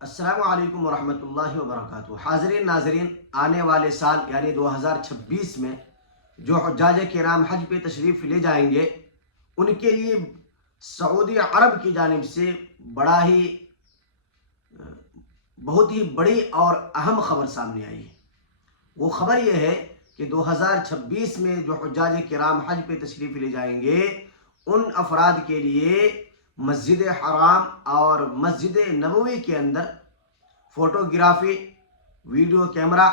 السلام علیکم ورحمۃ اللہ وبرکاتہ۔ حاضرین ناظرین، آنے والے سال یعنی 2026 میں جو حجاج کرام حج پہ تشریف لے جائیں گے، ان کے لیے سعودی عرب کی جانب سے بہت ہی بڑی اور اہم خبر سامنے آئی ہے۔ وہ خبر یہ ہے کہ 2026 میں جو حجاج کرام حج پہ تشریف لے جائیں گے، ان افراد کے لیے مسجد حرام اور مسجد نبوی کے اندر فوٹوگرافی، ویڈیو کیمرہ،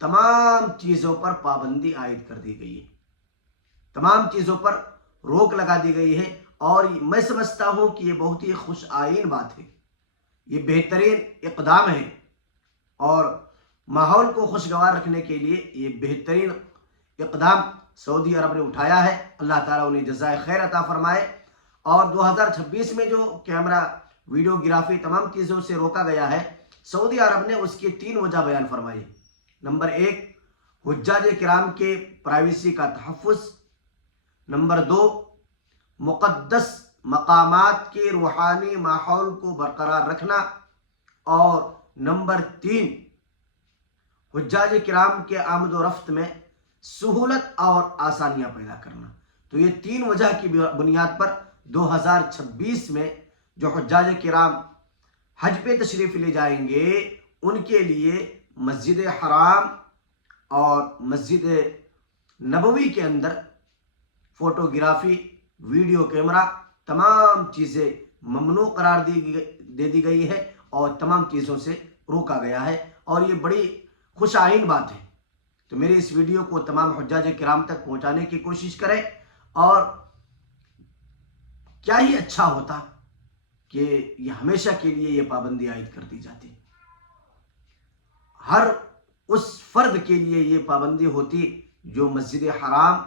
تمام چیزوں پر پابندی عائد کر دی گئی ہے، تمام چیزوں پر روک لگا دی گئی ہے۔ اور میں سمجھتا ہوں کہ یہ بہت ہی خوش آئین بات ہے، یہ بہترین اقدام ہے، اور ماحول کو خوشگوار رکھنے کے لیے یہ بہترین اقدام سعودی عرب نے اٹھایا ہے۔ اللہ تعالیٰ انہیں جزائے خیر عطا فرمائے۔ اور 2026 میں جو کیمرہ، ویڈیوگرافی، تمام چیزوں سے روکا گیا ہے، سعودی عرب نے اس کی 3 وجہ بیان فرمائی۔ نمبر 1، حجاج کرام کے پرائیویسی کا تحفظ۔ نمبر 2، مقدس مقامات کے روحانی ماحول کو برقرار رکھنا۔ اور نمبر 3، حجاج کرام کے آمد و رفت میں سہولت اور آسانیاں پیدا کرنا۔ تو یہ 3 وجہ کی بنیاد پر 2026 میں جو حجاج کرام حج پہ تشریف لے جائیں گے، ان کے لیے مسجد حرام اور مسجد نبوی کے اندر فوٹوگرافی، ویڈیو کیمرہ، تمام چیزیں ممنوع قرار دے دی گئی ہے اور تمام چیزوں سے روکا گیا ہے، اور یہ بڑی خوش آئین بات ہے۔ تو میری اس ویڈیو کو تمام حجاج کرام تک پہنچانے کی کوشش کریں، اور کیا ہی اچھا ہوتا کہ یہ ہمیشہ کے لیے یہ پابندی عائد کر دی جاتی، ہر اس فرد کے لیے یہ پابندی ہوتی جو مسجد حرام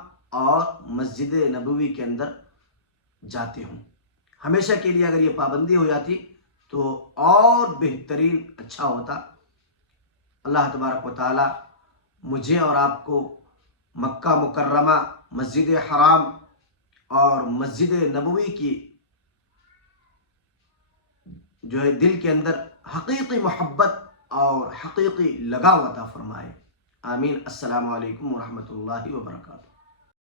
اور مسجد نبوی کے اندر جاتے ہوں۔ ہمیشہ کے لیے اگر یہ پابندی ہو جاتی تو اور بہترین اچھا ہوتا۔ اللہ تبارک و تعالی مجھے اور آپ کو مکہ مکرمہ، مسجد حرام اور مسجد نبوی کی جو ہے دل کے اندر حقیقی محبت اور حقیقی لگاؤ عطا فرمائے۔ آمین۔ السلام علیکم ورحمۃ اللہ وبرکاتہ۔